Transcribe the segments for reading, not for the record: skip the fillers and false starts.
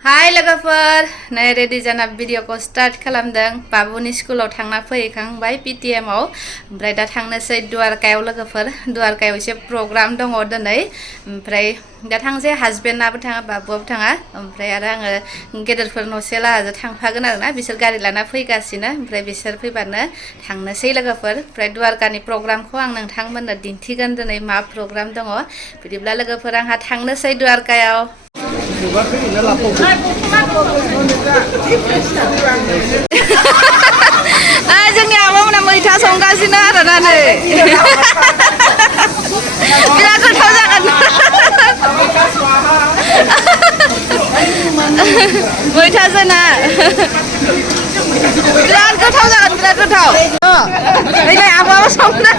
हाय लोगोफोर नै रेडि जाना भिडिअखौ स्टार्ट खालामदों बाबुनि स्कुलाव थांना फैखांबाय पिटिएमआव ओमफ्राय दा थांनोसै द्वारकायाव लोगोफोर द्वारकायाव एसे प्रग्राम दङ दिनै ओमफ्राय दा थांसै हासबेन्डआबो थाङा बाबुआबो थाङा ओमफ्राय आरो आङो गेदेरफोर न'से लाहाजों थांफागोन आरोना बिसोर गारि लाना फैगासिनो ओमफ्राय बिसोर फैबानो थांनोसै लोगोफोर ओमफ्राय द्वारकानि प्रग्रामखौ आं नोंथांमोननो दिन्थिगोन दिनै मा प्रग्राम दङ बिदिब्ला लोगोफोर आंहा थांनोसै द्वारकायाव जोंनि आब'मोना मैथा संगासिनो आरोना नै बिराद गोथाव जागोन मैथाजों ना बिराद गोथाव जागोन बिराद गोथाव नै आब'आबो संनो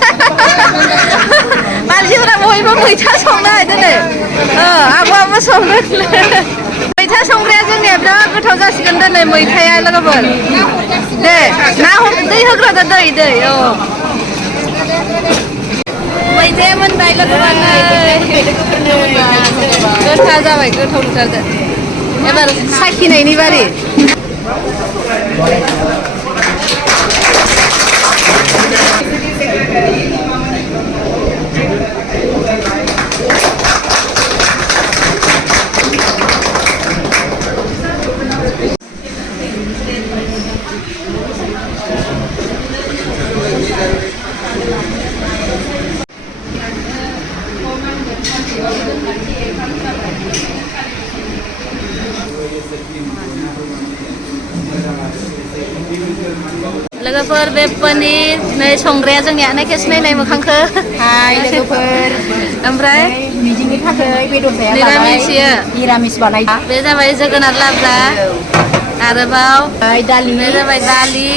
मानसिफोरा बयबो मैथा संनो दिनै आब'आबो संनो मैथा संग्राया जोंनिया बिराद गोथाव जासिगोन दिनै मैथाया लोगोफोर दे ना दै होग्रोदो दै मैथाया मोनबाय लोगोफोर गोथाव जाबाय गोथाव नुथारदो एबार साखिनायनि बारि लोगोफोर बे पनिर नै संग्राया जोंनिया नायखे सिनायनाय मोखांखौ हाय लोगोफोर ओमफ्राय मिजिंनि थाखाय बेदर जाया निरामिस निरामिस बानाय बे जाबाय जोगोनार लाब्रा आरोबाव दालि बे जाबाय दालि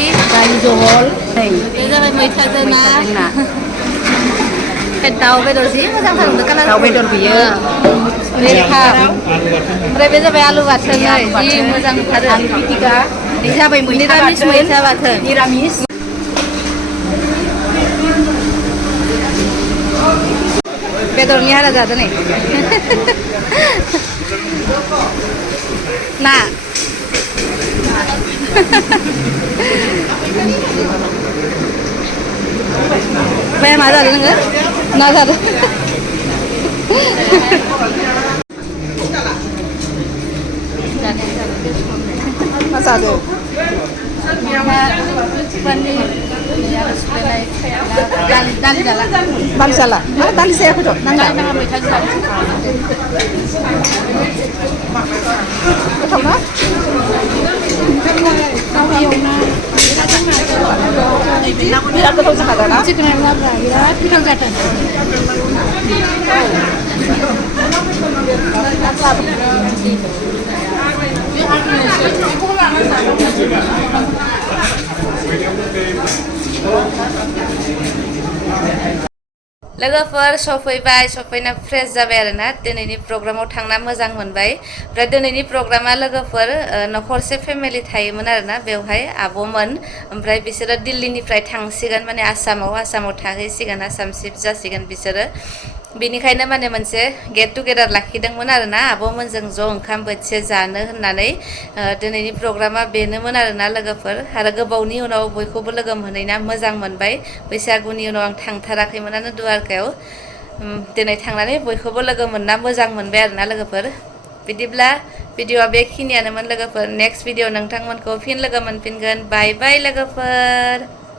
जहल बे जाबाय मैथाजों ना दाउ बेदर जि मोजांथार नुदों कालार दाउ बेदर बियो ओमफ्राय बे जाबाय आलु बाथोन जि मोजां नुथारो आलु पिटिका बे जाबाय निरामिस मैथा बाथोन निरामिस बेदरनि हारा जादों नै ना बे मा जादों नोङो ना जादों मा जादों दालि जाला दालि जायाखैथ' नांगा गोथाव ना बिराद गोथाव जाखादों ना बिराद गोथाव जादों लोगोफोर सफैना फ्रेश जाबाय आरोना दिनैनि प्रग्रामाव थांना मोजां मोनबाय ओमफ्राय दिनैनि प्रग्रामा लोगोफोर नखरसे फेमिलि थायोमोन आरोना बेवहाय आब'मोन ओमफ्राय बिसोरो दिल्लीनिफ्राय थांसिगोन माने आसामाव थाहैसिगोन आसाम शिफ्ट जासिगोन बिसोरो बिनिखायनो माने मोनसे गेट टुगेदार लाखिदोंमोन आरोना आब'मोनजों ज' ओंखाम बोथिसे जानो होननानै दिनैनि प्रग्रामा बेनोमोन आरोना लोगोफोर आरो गोबावनि उनाव बयखौबो लोगो मोनहैना मोजां मोनबाय बैसागुनि उनाव आं थांथाराखैमोनानो द्वारकायाव दिनै थांनानै बयखौबो लोगो मोनना मोजां मोनबाय आरोना लोगोफोर बिदिब्ला भिडिअआ बेखिनियानोमोन लोगोफोर नेक्स्ट भिडिअ नोंथांमोनखौ फिन लोगो मोनफिनगोन बाय बाय लोगोफोर।